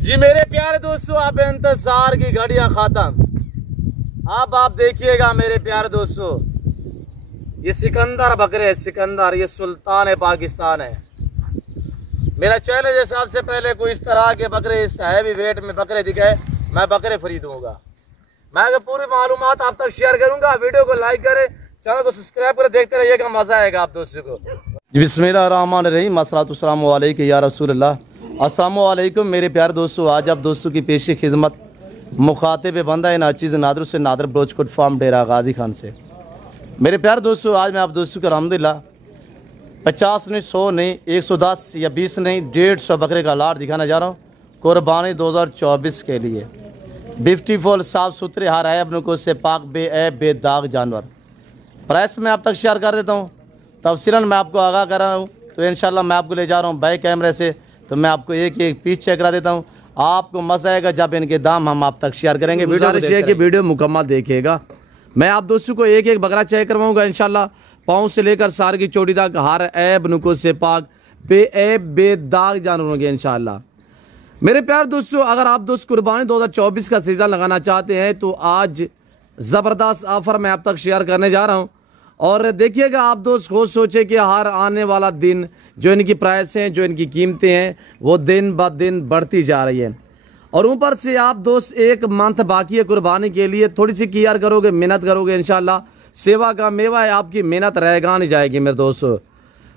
जी मेरे प्यारे दोस्तों, आप इंतजार की घड़ियां खत्म। अब आप देखिएगा मेरे प्यारे दोस्तों, ये सिकंदर बकरे है, सिकंदर, ये सुल्तान है पाकिस्तान है। मेरा चैलेंज है, सबसे पहले कोई इस तरह के बकरे, इस हैवी वेट में बकरे दिखाए, मैं बकरे खरीदूंगा। मैं पूरी मालूमात आप तक शेयर करूंगा। वीडियो को लाइक करें, चैनल को सब्सक्राइब करें, देखते रहिएगा, मजा आएगा आप दोस्तों को। बिस्मिल्लाहिर्रहमानिर्रहीम, अस्सलातु अलैका या रसूलल्लाह। अस्सलामु अलैकुम मेरे प्यारे दोस्तों, आज आप दोस्तों की पेशी खिदमत मुखातिब बंदा नाचीज़ नादर से नादर ब्रोचकोट फार्म डेरा गादी खान से। मेरे प्यारे दोस्तों, आज मैं आप दोस्तों को अल्हम्दुलिल्लाह 50 नहीं, 100 नहीं, 110 या 20 नहीं, 150 बकरे का लाट दिखाना जा रहा हूँ कुर्बानी 2024 के लिए। ब्यूटीफुल साफ़ सुथरे हर ऐब को से पाक बेऐब बेदाग जानवर। प्राइस मैं आप तक शेयर कर देता हूँ, तफसीलन मैं आपको आगाह कर रहा हूँ। तो इंशाल्लाह मैं आपको ले जा रहा हूँ बैक कैमरे से, तो मैं आपको एक एक पीस चेक करा देता हूँ। आपको मज़ा आएगा जब इनके दाम हम आप तक शेयर करेंगे। वीडियो मुकम्मल देखिएगा। मैं आप दोस्तों को एक एक बकरा चेक करवाऊँगा इंशाल्लाह, पाँव से लेकर सार की चोटी तक हर ऐब नुको से पाक बेऐब बेदाग जानवरों के इंशाल्लाह। मेरे प्यारे दोस्तों, अगर आप दोस्त कुर्बानी 2024 का सीज़न लगाना चाहते हैं तो आज ज़बरदस्त ऑफ़र मैं आप तक शेयर करने जा रहा हूँ। और देखिएगा आप दोस्त खुद सोचे कि हर आने वाला दिन जो इनकी प्राइस हैं, जो इनकी कीमतें हैं, वो दिन ब दिन बढ़ती जा रही है। और ऊपर से आप दोस्त एक मंथ बाकी है कुर्बानी के लिए, थोड़ी सी केयर करोगे, मेहनत करोगे, इंशाल्लाह सेवा का मेवा है, आपकी मेहनत रहेगा नहीं जाएगी मेरे दोस्तों।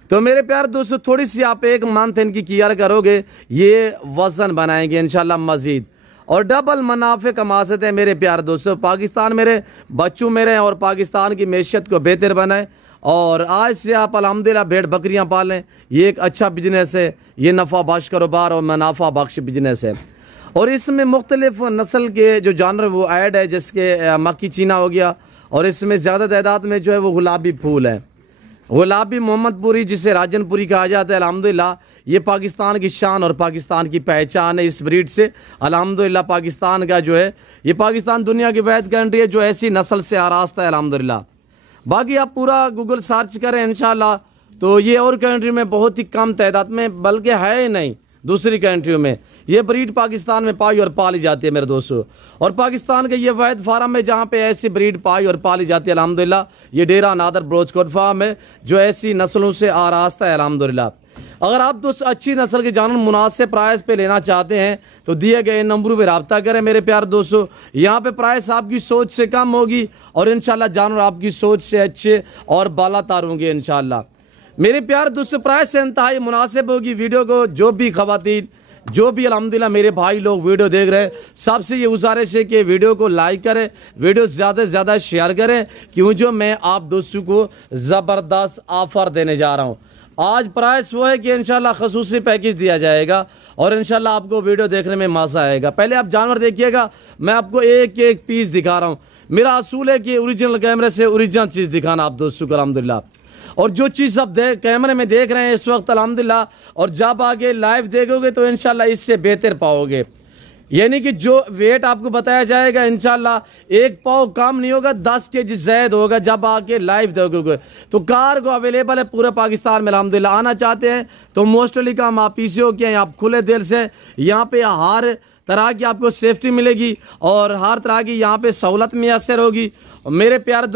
तो मेरे प्यारे दोस्तों, थोड़ी सी आप एक मंथ इनकी केयर करोगे, ये वज़न बनाएंगे इंशाल्लाह मज़ीद, और डबल मुनाफे कमा सकते हैं मेरे प्यारे दोस्तों। पाकिस्तान मेरे बच्चों मेरे हैं और पाकिस्तान की मैशियत को बेहतर बनाएं। और आज से आप अल्हम्दुलिल्लाह भेड़ बकरियां पालें, ये एक अच्छा बिजनेस है, ये नफ़ा बख्श कारोबार और मुनाफा बख्श बिजनेस है। और इसमें मुख्तलिफ नस्ल के जो जानवर वो ऐड है, जिसके मक्की चीना हो गया, और इसमें ज़्यादा तादाद में जो है वो गुलाबी फूल है, गुलाबी मोहम्मदपुरी जिसे राजनपुरी कहा जाता है। अल्हम्दुलिल्लाह ये पाकिस्तान की शान और पाकिस्तान की पहचान है। इस ब्रीड से अल्हम्दुलिल्लाह पाकिस्तान का जो है, ये पाकिस्तान दुनिया की वैद कंट्री है जो ऐसी नस्ल से आरास्ता है अल्हम्दुलिल्लाह। बाकी आप पूरा गूगल सर्च करें इंशाल्लाह, तो ये और कंट्री में बहुत ही कम तादाद में, बल्कि है ही नहीं दूसरी कंट्रियों में, ये ब्रीड पाकिस्तान में पाई और पाली जाती है मेरे दोस्तों। और पाकिस्तान के ये वैद फार्म है जहाँ पे ऐसी ब्रीड पाई और पाली जाती है अल्हम्दुलिल्लाह। ये डेरा नादर ब्रोचकोट फार्म है जो ऐसी नस्लों से आरास्ता है अल्हम्दुलिल्लाह। अगर आप दोस्त अच्छी नस्ल के जानवर मुनासिब प्राइस पे लेना चाहते हैं तो दिए गए नंबरों पे रब्ता करें मेरे प्यारे दोस्तों। यहाँ पे प्राइस आपकी सोच से कम होगी और इंशाल्लाह जानवर आपकी सोच से अच्छे और बालातर होंगे इंशाल्लाह। मेरे प्यारे दोस्तों, प्राइस से इंतहाई मुनासिब होगी। वीडियो को जो भी खवातीन, जो भी अल्हम्दुलिल्लाह मेरे भाई लोग वीडियो देख रहे हैं, सबसे ये गुजारिश है कि वीडियो को लाइक करें, वीडियो ज़्यादा से ज़्यादा शेयर करें, क्यों जो मैं आप दोस्तों को ज़बरदस्त ऑफ़र देने जा रहा हूँ। आज प्राइस वो है कि इंशाल्लाह खसूसी पैकेज दिया जाएगा और इंशाल्लाह आपको वीडियो देखने में मज़ा आएगा। पहले आप जानवर देखिएगा, मैं आपको एक एक पीस दिखा रहा हूँ। मेरा असूल है कि ओरिजिनल कैमरे से ओरिजिनल चीज़ दिखाना आप दोस्तों को अल्हम्दुलिल्लाह। और जो चीज़ आप कैमरे में देख रहे हैं इस वक्त अल्हम्दुलिल्लाह, और जब आगे लाइव देखोगे तो इंशाल्लाह इससे बेहतर पाओगे। यानी कि जो वेट आपको बताया जाएगा इंशाल्लाह एक पाव कम नहीं होगा, 10 केजी ज़ायद होगा जब आके लाइव देखोगे। तो कार को अवेलेबल है पूरे पाकिस्तान में अल्हम्दुलिल्लाह। आना चाहते हैं तो मोस्टली काम आप पीसीओ के, आप खुले दिल से यहाँ पे हर तरह की आपको सेफ्टी मिलेगी और हर तरह की यहाँ पे सहूलत मैसर होगी। मेरे प्यारे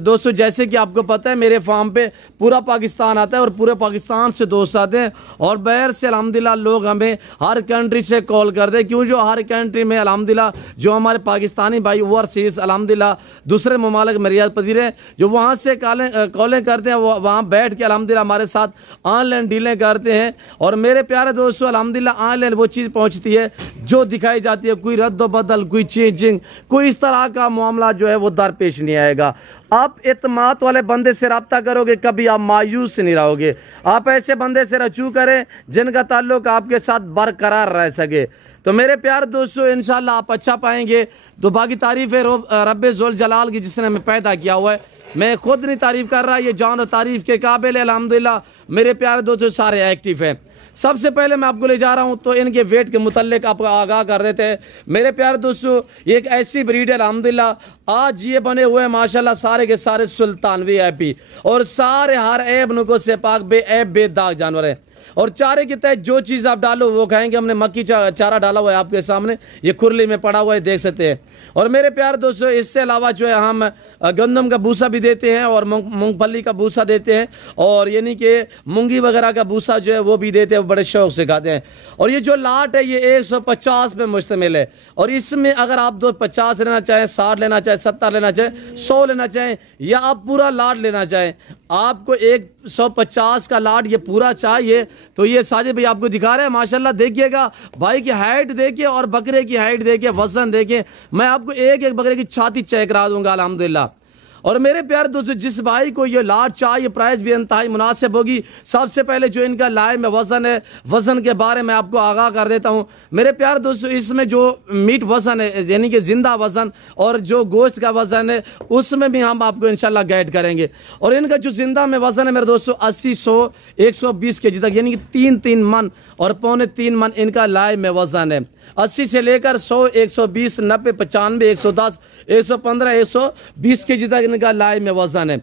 दोस्तों, जैसे कि आपको पता है मेरे फार्म पे पूरा पाकिस्तान आता है और पूरे पाकिस्तान से दोस्त आते हैं और बाहर से अल्हम्दुलिल्लाह लोग हमें हर कंट्री से कॉल करते हैं, क्यों जो हर कंट्री में अल्हम्दुलिल्लाह जो हमारे पाकिस्तानी भाई ओवरसीज़ अल्हम्दुलिल्लाह दूसरे ममालिक में रियाद पजीर हैं, जो वहाँ से कॉलें करते हैं, वो वहाँ बैठ के अल्हम्दुलिल्लाह हमारे साथ ऑनलाइन डीलें करते हैं। और मेरे प्यारे दोस्तों, अल्हम्दुलिल्लाह ऑनलाइन वो चीज़ पहुँचती है जो दिखाई जाती है, कोई रद्द बदल, कोई चेंजिंग, कोई इस तरह का मामला जो है वो दरपेश नहीं आएगा। आप एतमाद वाले बंदे से रब्ता करोगे, कभी आप मायूस नहीं रहोगे। आप ऐसे बंदे से रजू करें जिनका ताल्लुक आपके साथ बरकरार रह सके। तो मेरे प्यारे दोस्तों, इंशाल्लाह आप अच्छा पाएंगे। तो बाकी तारीफ़ है रब्बे ज़ुल जलाल की जिसने हमें पैदा किया हुआ है। मैं खुद नहीं तारीफ़ कर रहा, ये जानवर तारीफ़ के काबिल है अल्हम्दुलिल्लाह। मेरे प्यारे दोस्तों सारे एक्टिव हैं। सबसे पहले मैं आपको ले जा रहा हूं तो इनके वेट के मुतल्लिक आपको आगाह कर देते हैं। मेरे प्यारे दोस्तों, ये एक ऐसी ब्रीड है अल्हम्दुलिल्लाह, आज ये बने हुए हैं माशाल्लाह सारे के सारे सुल्तान वीआईपी और सारे हर ऐब नुको से पाक बेऐब बेदाग जानवर हैं। और चारे के तहत जो चीज़ आप डालो वो खाएंगे। हमने मक्की चारा डाला हुआ है आपके सामने, ये खुरली में पड़ा हुआ है, देख सकते हैं। और मेरे प्यारे दोस्तों, इससे अलावा जो है हम गंदम का भूसा भी देते हैं और मूंगफली का भूसा देते हैं, और यानी कि मूंगी वगैरह का भूसा जो है वो भी देते हैं, बड़े शौक से खाते हैं। और ये जो लाट है ये 150 पे मुश्तमिल है, और इसमें अगर आप 50 लेना चाहें, 60 लेना चाहें, 70 लेना चाहें, 100 लेना चाहें, या आप पूरा लाट लेना चाहें, आपको 150 का लाट ये पूरा चाहिए तो ये साजिद भाई आपको दिखा रहे हैं। माशाल्लाह देखिएगा, भाई की हाइट देखिए और बकरे की हाइट देखिए, वजन देखिए। मैं आपको एक एक बकरे की छाती चेक करा दूंगा अल्हम्दुलिल्लाह। और मेरे प्यारे दोस्तों, जिस भाई को ये लाट चाहिए, प्राइस भी इंतहाई मुनासिब होगी। सबसे पहले जो इनका लाइव में वज़न है, वज़न के बारे में आपको आगाह कर देता हूँ। मेरे प्यारे दोस्तों, इसमें जो मीट वज़न है यानी कि ज़िंदा वज़न और जो गोश्त का वज़न है उसमें भी हम आपको इंशाल्लाह गाइड करेंगे। और इनका जो ज़िंदा में वज़न है मेरे दोस्तों 80, 100, 120 kg तक, यानी कि 3 मन और 3.25 मन इनका लाइव में वज़न है। 80 से लेकर 100, 120, 90, 95, 110, 115, 120 kg तक इनका लाइव में वजन है।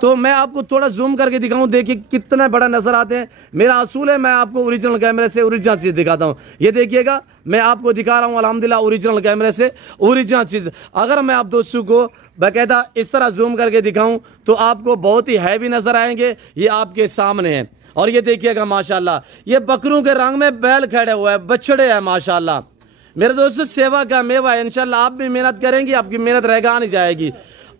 तो मैं आपको थोड़ा जूम करके दिखाऊं, देखिए कितना बड़ा नजर आते हैं। मेरा असूल है, मैं आपको ओरिजिनल कैमरे से ओरिजिनल चीज़ दिखाता हूं। ये देखिएगा, मैं आपको दिखा रहा हूं अल्हम्दुलिल्लाह ओरिजिनल कैमरे से ओरिजिनल चीज़। अगर मैं आप दोस्तों को बाकायदा इस तरह जूम करके दिखाऊं तो आपको बहुत ही हैवी नजर आएंगे। ये आपके सामने है, और ये देखिएगा माशाल्लाह, ये बकरों के रंग में बैल खड़े हुए हैं, बछड़े हैं माशाल्लाह। मेरे दोस्तों, सेवा का मेवा है, इंशाल्लाह आप भी मेहनत करेंगे, आपकी मेहनत रहेगा नहीं जाएगी।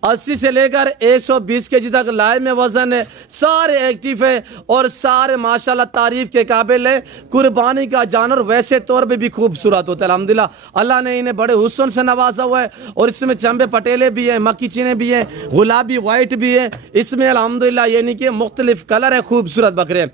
80 से लेकर 120 kg तक लाइव में वजन है, सारे एक्टिव है और सारे माशाल्लाह तारीफ के काबिल है। कुर्बानी का जानवर वैसे तौर पे भी खूबसूरत होता है अल्हम्दुलिल्लाह, अल्लाह ने इन्हें बड़े हुस्न से नवाजा हुआ है। और इसमें चंबे पटेले भी हैं, मक्की चीने भी हैं, गुलाबी वाइट भी है, इसमें अल्हम्दुलिल्लाह यानी कि मुख्तलिफ कलर है, खूबसूरत बकरे।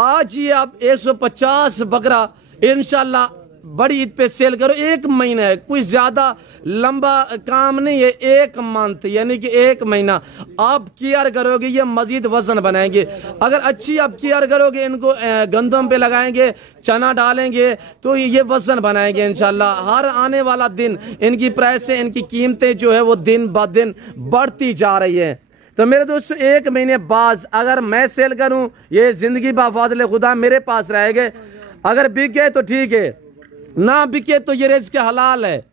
आज ये आप 150 बकरा इंशाल्लाह बड़ी ईद पे सेल करो। 1 महीना है, कुछ ज़्यादा लंबा काम नहीं है, 1 मंथ यानी कि 1 महीना आप केयर करोगे, ये मजीद वजन बनाएंगे। अगर अच्छी आप केयर करोगे, इनको गंदम पे लगाएंगे, चना डालेंगे तो ये वजन बनाएंगे इंशाल्लाह। हर आने वाला दिन इनकी प्राइस है, इनकी कीमतें जो है वो दिन ब दिन बढ़ती जा रही है। तो मेरे दोस्तों, 1 महीने बाद अगर मैं सेल करूं, ये ज़िंदगी बाफाज़िल खुदा मेरे पास रहेंगे। अगर बिक गए तो ठीक है, ना बिके तो ये रिज़्क़ हलाल है,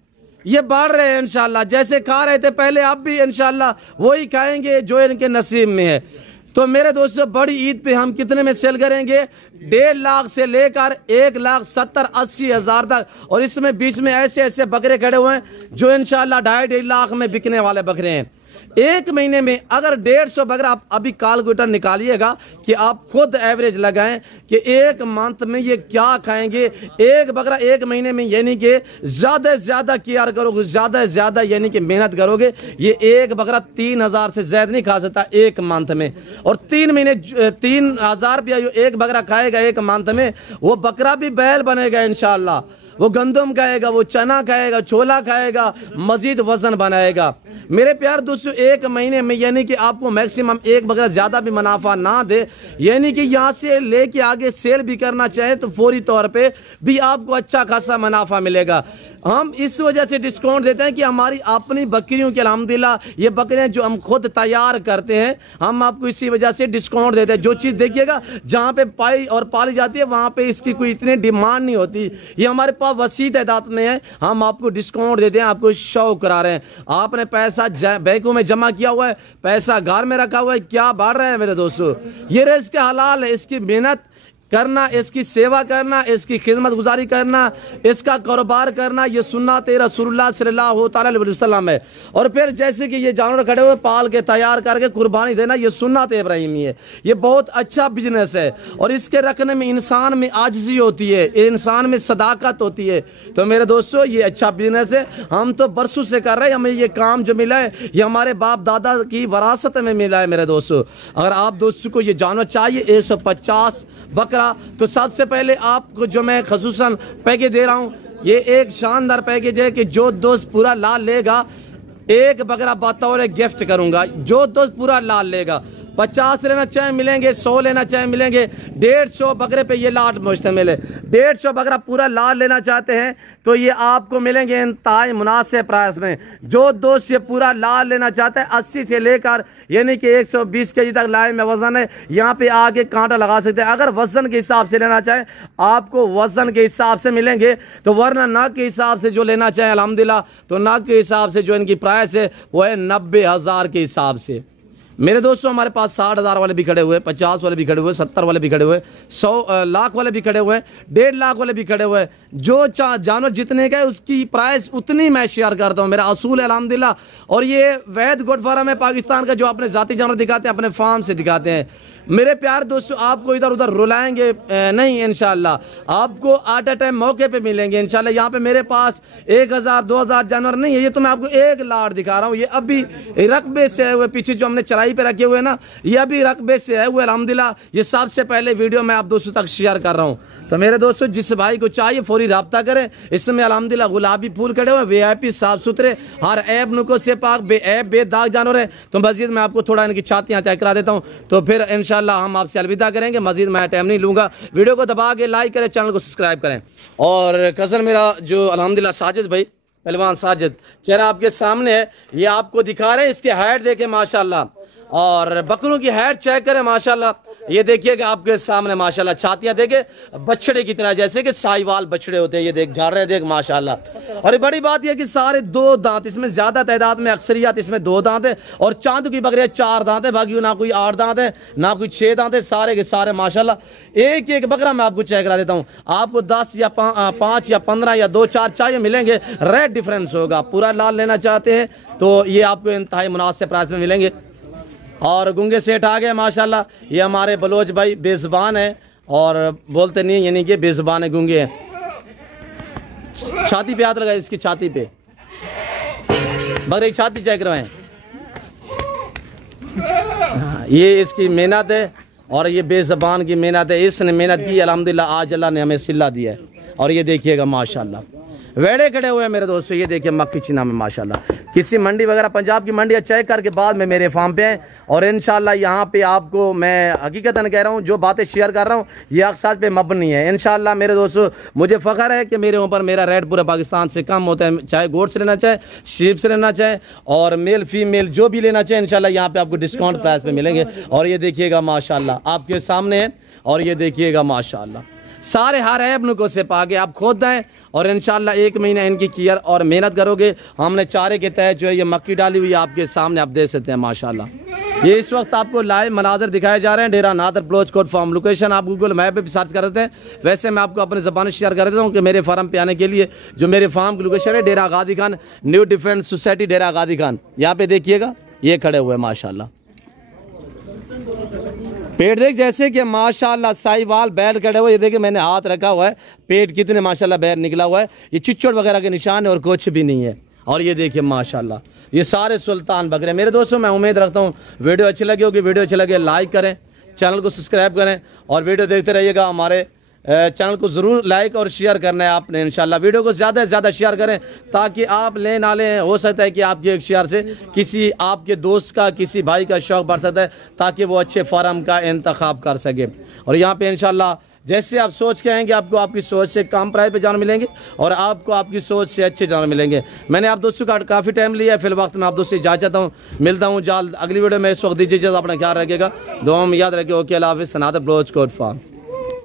ये बढ़ रहे हैं इंशाल्लाह। जैसे खा रहे थे पहले, आप भी इंशाल्लाह वही खाएंगे जो इनके नसीब में है। तो मेरे दोस्तों, बड़ी ईद पे हम कितने में सेल करेंगे? 1.5 लाख से लेकर 1,70,80 हज़ार तक। और इसमें बीच में ऐसे ऐसे बकरे खड़े हुए हैं जो इंशाल्लाह 2.5 लाख में बिकने वाले बकरे हैं। 1 महीने में अगर 150 बकरा, आप अभी कैलकुलेटर निकालिएगा कि आप खुद एवरेज लगाएं कि 1 मंथ में ये क्या खाएंगे। एक बकरा 1 महीने में यानी कि ज़्यादा से ज़्यादा केयर करोगे, ज़्यादा से ज़्यादा यानी कि मेहनत करोगे, ये एक बकरा 3,000 से ज़्यादा नहीं खा सकता 1 मंथ में। और 3 महीने 3,000 रुपया जो एक बकरा खाएगा 1 मंथ में, वो बकरा भी बैल बनेगा इंशाल्लाह। वो गंदम खाएगा, वो चना खाएगा, छोला खाएगा, मजीद वजन बनाएगा। मेरे प्यार दोस्तों, 1 महीने में यानी कि आपको मैक्सिमम एक बकरा ज़्यादा भी मुनाफा ना दे, यानी कि यहाँ से लेके आगे सेल भी करना चाहें तो फौरी तौर पे भी आपको अच्छा खासा मुनाफा मिलेगा। हम इस वजह से डिस्काउंट देते हैं कि हमारी अपनी बकरियों के अल्हम्दुलिल्लाह ये बकरियां जो हम खुद तैयार करते हैं, हम आपको इसी वजह से डिस्काउंट देते हैं। जो चीज़ देखिएगा जहाँ पे पाई और पाली जाती है वहाँ पे इसकी कोई इतनी डिमांड नहीं होती, ये हमारे पास वसी तादाद में है, हम आपको डिस्काउंट देते हैं, आपको शौक करा रहे हैं। आपने पैसा बैंकों में जमा किया हुआ है, पैसा घर में रखा हुआ है, क्या बढ़ रहे हैं मेरे दोस्तों? ये रिज़्क़ हलाल है, इसकी मेहनत करना, इसकी सेवा करना, इसकी खिदमत गुजारी करना, इसका कारोबार करना, ये सुन्नत रसूलुल्लाह सल्लल्लाहु अलैहि वसल्लम है। और फिर जैसे कि ये जानवर खड़े हुए पाल के तैयार करके कुर्बानी देना, ये सुन्नत इब्राहिमी है, ये बहुत अच्छा बिजनेस है। और इसके रखने में इंसान में आजिज़ी होती है, इंसान में सदाकत होती है। तो मेरे दोस्तों, ये अच्छा बिजनेस है, हम तो बरसों से कर रहे हैं, हमें ये काम जो मिला है ये हमारे बाप दादा की वरासत में मिला है। मेरे दोस्तों, अगर आप दोस्तों को ये जानवर चाहिए 150 बकरा, तो सबसे पहले आपको जो मैं खसूसन पैकेज दे रहा हूं, ये एक शानदार पैकेज है कि जो दोस्त पूरा लाल लेगा, एक बकरा बतौर गिफ्ट करूंगा। जो दोस्त पूरा लाल लेगा 50 लेना चाहे मिलेंगे, 100 लेना चाहे मिलेंगे। 150 बकरे पे ये लाट मुश्तमिल है। 150 बकरा पूरा लाट लेना चाहते हैं तो ये आपको मिलेंगे इंतहाई मुनासिब प्राइस में। जो दोस्त ये पूरा लाट लेना चाहता है 80 से लेकर यानी कि 120 केजी तक लाइन में वजन है, यहाँ पे आके कांटा लगा सकते हैं। अगर वजन के हिसाब से लेना चाहे आपको वजन के हिसाब से मिलेंगे, तो वरना नाक के हिसाब से जो लेना चाहे अल्हम्दुलिल्लाह तो नाक के हिसाब से जो इनकी प्राइस है वो है 90,000 के हिसाब से। मेरे दोस्तों हमारे पास 60,000 वाले भी खड़े हुए, 50 वाले भी खड़े हुए, 70 वाले भी खड़े हुए, 100 लाख वाले भी खड़े हुए, 1.5 लाख वाले भी खड़े हुए। जो जानवर जितने का है उसकी प्राइस उतनी मैं शेयर करता हूँ, मेरा असूल है अल्हम्दुलिल्लाह। और ये वैद गोट फार्म है पाकिस्तान का, जो अपने ज़ाती जानवर दिखाते हैं, अपने फार्म से दिखाते हैं। मेरे प्यार दोस्तों आपको इधर उधर रुलाएंगे नहीं, इंशाल्लाह आपको एट अ टाइम मौके पे मिलेंगे इंशाल्लाह। यहाँ पे मेरे पास 1000 2000 जानवर नहीं है, ये तो मैं आपको एक लाट दिखा रहा हूँ। ये अभी रकबे से आए हुए, पीछे जो हमने चराई पे रखे हुए ना, ये अभी रकबे से आए हुए अल्हम्दुलिल्लाह। ये सबसे पहले वीडियो मैं आप दोस्तों तक शेयर कर रहा हूँ। तो मेरे दोस्तों जिस भाई को चाहिए फौरी रब्ता करें। इसमें अल्हम्दुलिल्लाह गुलाबी फूल खड़े हुए, VIP साफ सुथरे, हर ऐब नुको से पाक, बेऐब बेदाग जानवर है। तो मजीद मैं आपको थोड़ा इनकी छातियाँ तय करा देता हूँ, तो फिर इंशाल्लाह हम आपसे अलविदा करेंगे। मजीद मैं टाइम नहीं लूँगा। वीडियो को दबा के लाइक करें, चैनल को सब्सक्राइब करें। और कज़न मेरा जो अल्हम्दुलिल्लाह साजिद भाई, पहलवान साजिद, चेहरा आपके सामने है, ये आपको दिखा रहे हैं। इसके हाइट देखें माशाल्लाह, और बकरों की हाइट चेक करें माशाल्लाह। ये देखिएगा आपके सामने माशाल्लाह, छातियाँ देखे बछड़े की तरह, जैसे कि साहिवाल बछड़े होते हैं। ये देख झाड़ रहे देख माशाल्लाह। और बड़ी बात यह कि सारे 2 दांत, इसमें ज़्यादा तादाद में अक्सरियत इसमें 2 दांत है। और चांद की बकरियाँ 4 दांत है, बाकी ना कोई 8 दांत है ना कोई 6 दांत है, सारे के सारे माशाल्लाह। एक एक बकरा मैं आपको चेक करा देता हूँ। आपको 10 या 5 या 15 या 2-4 चाहिए मिलेंगे, रेट डिफरेंस होगा। पूरा लाल लेना चाहते हैं तो ये आपको इंतहाई मुनासिब प्राइस में मिलेंगे। और गुंगे सेठ आ गए माशाल्लाह। ये हमारे बलोच भाई बेज़बान है और बोलते नहीं, यानी कि बेज़बान है, गुंगे हैं। छाती पे हाथ लगाए, इसकी छाती पे, बकरे की छाती चेक करवाएं। ये इसकी मेहनत है और ये बेज़बान की मेहनत है। इसने मेहनत की अल्हम्दुलिल्लाह, आज अल्लाह ने हमें सिला दिया है। और ये देखिएगा माशाल्लाह वेड़े खड़े हुए हैं मेरे दोस्तों। ये देखिए मक्की चीना में माशाल्लाह। किसी मंडी वगैरह पंजाब की मंडी चेक करके बाद में मेरे फार्म पे हैं। और इंशाल्लाह यहाँ पे आपको मैं हकीकतन कह रहा हूँ, जो बातें शेयर कर रहा हूँ ये अक्सर पे मबनी है। इंशाल्लाह मेरे दोस्तों मुझे फ़ख्र है कि मेरे ऊपर मेरा रेट पूरे पाकिस्तान से कम होता है, चाहे गोट से लेना चाहे, शीप से लेना चाहे, और मेल फीमेल जो भी लेना चाहे इंशाल्लाह यहाँ पे आपको डिस्काउंट प्राइस पे मिलेंगे। और ये देखिएगा माशाल्लाह आपके सामने है। और ये देखिएगा माशाल्लाह सारे हर ऐब नुको से पाके आप खोद दें। और इंशाल्लाह 1 महीना इनकी केयर और मेहनत करोगे। हमने चारे के तहत जो है ये मक्की डाली हुई है आपके सामने, आप देख सकते हैं माशाल्लाह। ये इस वक्त आपको लाइव मनाजर दिखाए जा रहे हैं। डेरा नादर बलोच कोट फार्म, लोकेशन आप गूगल मैप पे भी सर्च कर देते हैं। वैसे मैं आपको अपनी ज़बान शेयर कर देता हूँ कि मेरे फार्म पे आने के लिए जो मेरे फार्म की लोकेशन है, डेरा गादी खान, न्यू डिफेंस सोसाइटी, डेरा गादी खान। यहाँ पे देखिएगा ये खड़े हुए माशाल्लाह। पेट देख जैसे कि माशाल्लाह साहिवाल बैल खड़े हुए। ये देखिए मैंने हाथ रखा हुआ है, पेट कितने माशाल्लाह बैल निकला हुआ है। ये चिच्चोट वगैरह के निशान है और कुछ भी नहीं है। और ये देखिए माशाल्लाह ये सारे सुल्तान बकरे। मेरे दोस्तों मैं उम्मीद रखता हूँ वीडियो अच्छी लगी होगी। वीडियो अच्छी लगे लाइक करें, चैनल को सब्सक्राइब करें और वीडियो देखते रहिएगा। हमारे चैनल को ज़रूर लाइक और शेयर करना है आपने इंशाल्लाह। वीडियो को ज़्यादा से ज़्यादा शेयर करें ताकि आप ले ना लें, हो सकता है कि आपके एक शेयर से किसी आपके दोस्त का, किसी भाई का शौक़ बढ़ सकता है, ताकि वो अच्छे फार्म का इंतखाब कर सके। और यहाँ पे इंशाल्लाह जैसे आप सोच के आएंगे आपको आपकी सोच से कम प्राइस पे जानवर मिलेंगे और आपको आपकी सोच से अच्छे जानवर मिलेंगे। मैंने आप दोस्तों का काफ़ी टाइम लिया है, फिल वक्त मैं आप दोस्तों से इजाज़त चाहता हूँ। मिलता हूँ जल्द अगली वीडियो में। इस वक्त दीजिए, अपना ख्याल रखिएगा, दुआ में याद रखिए। ओके, अल्लाह हाफ़िज़। नादर बलोच कोट फार्म।